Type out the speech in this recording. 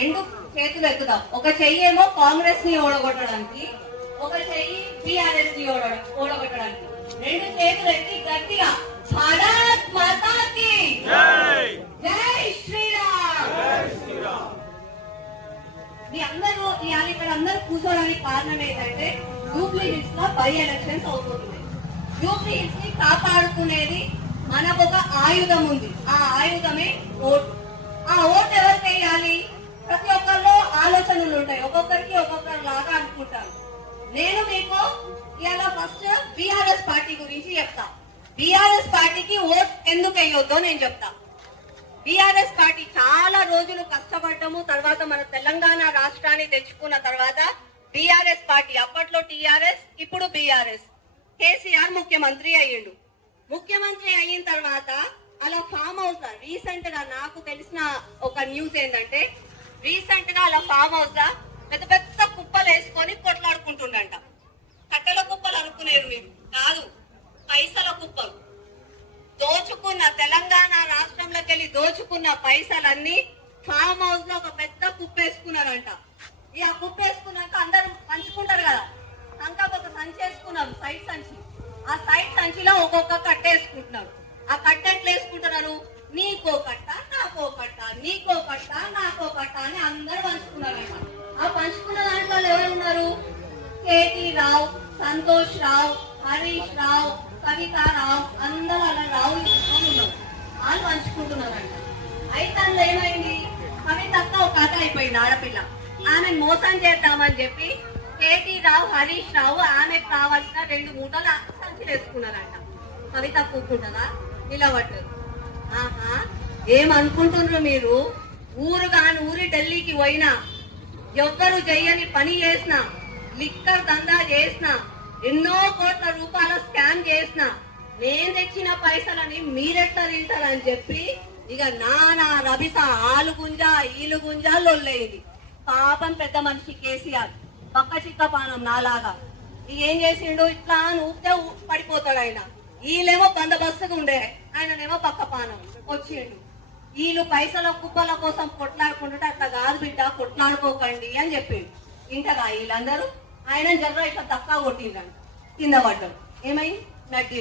రెండు చేతులు ఎత్తుదాం ఒక చెయ్యి ఏమో కాంగ్రెస్ని ఓడగొట్టడానికి ఒక చెయ్యి బీఆర్ఎస్ని ఓడగొట్టడానికి. రెండు చేతులు ఎత్తి గట్టిగా భారత్ మాతాకి! జై శ్రీరామ్! మీ అందరూ ఇవాళ ఇక్కడ అందరూ కూర్చోడానికి కారణం ఏంటంటే జూబ్లీ హిల్స్లో బై ఎలక్షన్స్ అవుతున్నాయి జూబ్లీ హిల్స్ని కాపాడుకునేది మనకు ఒక ఆయుధం ఉంది. ఆ ఆయుధమే ఓటు. ఉంటాయి ఒక్కొక్కరికి ఒక్కొక్కరు లాగా అనుకుంటారు. నేను మీకు ఇలా ఫస్ట్ బీఆర్ఎస్ పార్టీ గురించి చెప్తా. బీఆర్ఎస్ పార్టీకి ఓట్ ఎందుకు వేయొద్దో నేను చెప్తా. బీఆర్ఎస్ పార్టీ చాలా రోజులు కష్టపడ్డము తర్వాత మన తెలంగాణ రాష్ట్రాన్ని తెచ్చుకున్న తర్వాత బీఆర్ఎస్ పార్టీ అప్పట్లో టీఆర్ఎస్ ఇప్పుడు బీఆర్ఎస్ కేసీఆర్ ముఖ్యమంత్రి అయ్యిండు. ముఖ్యమంత్రి అయిన తర్వాత అలా ఫామ్ హౌస్ రీసెంట్గా నాకు తెలిసిన ఒక న్యూస్ ఏంటంటే రీసెంట్గా అలా ఫామ్ హౌస్ పెద్ద పెద్ద కుప్పలు వేసుకొని కొట్లాడుకుంటుండంట. కట్టెల కుప్పలు అనుకునేరు మీరు. కాదు పైసల కుప్పలు. దోచుకున్న తెలంగాణ రాష్ట్రంలోకి వెళ్ళి దోచుకున్న పైసలన్నీ ఫామ్ హౌస్లో ఒక పెద్ద కుప్ప వేసుకున్నారంట. ఇక ఆ కుప్పేసుకున్నాక అందరూ పంచుకుంటారు కదా. సంకల్ప ఒక సంచి వేసుకున్నారు సైడ్ సంచి. ఆ సైడ్ సంచిలో ఒక్కొక్క కట్ట వేసుకుంటున్నారు. ఆ కట్ట ఎట్లా వేసుకుంటున్నారు? నీకో కట్ట నాకో నీకో పట్ట నాకో పట్ట అని అందరూ పంచుకున్నారంట ఆ పంచుకున్న దాంట్లో ఎవరు ఉన్నారు కేటీ రావు సంతోష్ రావు హరీష్ రావు కవిత రావు అందరూ అలా రావు ఉన్నారు. వాళ్ళు పంచుకుంటున్నారంట. అయితే అందులో ఏమైంది? కవిత అక్క ఒక కథ అయిపోయింది ఆడపిల్ల. ఆమె మోసం చేద్దామని చెప్పి కేటీ రావు హరీష్ రావు ఆమెకు కావాల్సిన రెండు మూటలు సంచి వేసుకున్నారంట. కవిత కూకుంటుందా? నిలబడ్డదు. ఆహా ఏమనుకుంటున్నారు మీరు? ఊరు కాని ఊరి ఢిల్లీకి పోయినా ఎవ్వరు చెయ్యని పని చేసిన లిక్కర్ దందా చేసిన ఎన్నో కోట్ల రూపాయల స్కామ్ చేసిన నేను తెచ్చిన పైసలని మీరెట్లా తింటారని చెప్పి ఇక నానా రబిస ఆలు గుంజ ఈలు గుంజ లొల్లేది పాపం పెద్ద మనిషి కేసీఆర్ పక్క చిక్క పానం నాలాగా. ఇక ఏం చేసిండు? ఇట్లా అని ఊపితే పడిపోతాడు ఆయన. వీళ్ళేమో బందోబస్తుగా ఉండే ఆయననేమో పక్క పానం. వచ్చిండు. వీళ్ళు పైసల కుప్పల కోసం కొట్లాడుకుంటుంటే అట్లా కాదు బిడ్డ కొట్లాడుకోకండి అని చెప్పిండు ఇంటగా వీళ్ళందరూ? ఆయన జర్ర ఇట్లా తక్కువ కొట్టిండ్రంట కింద పడ్డాడు ఏమైంది? నడ్డి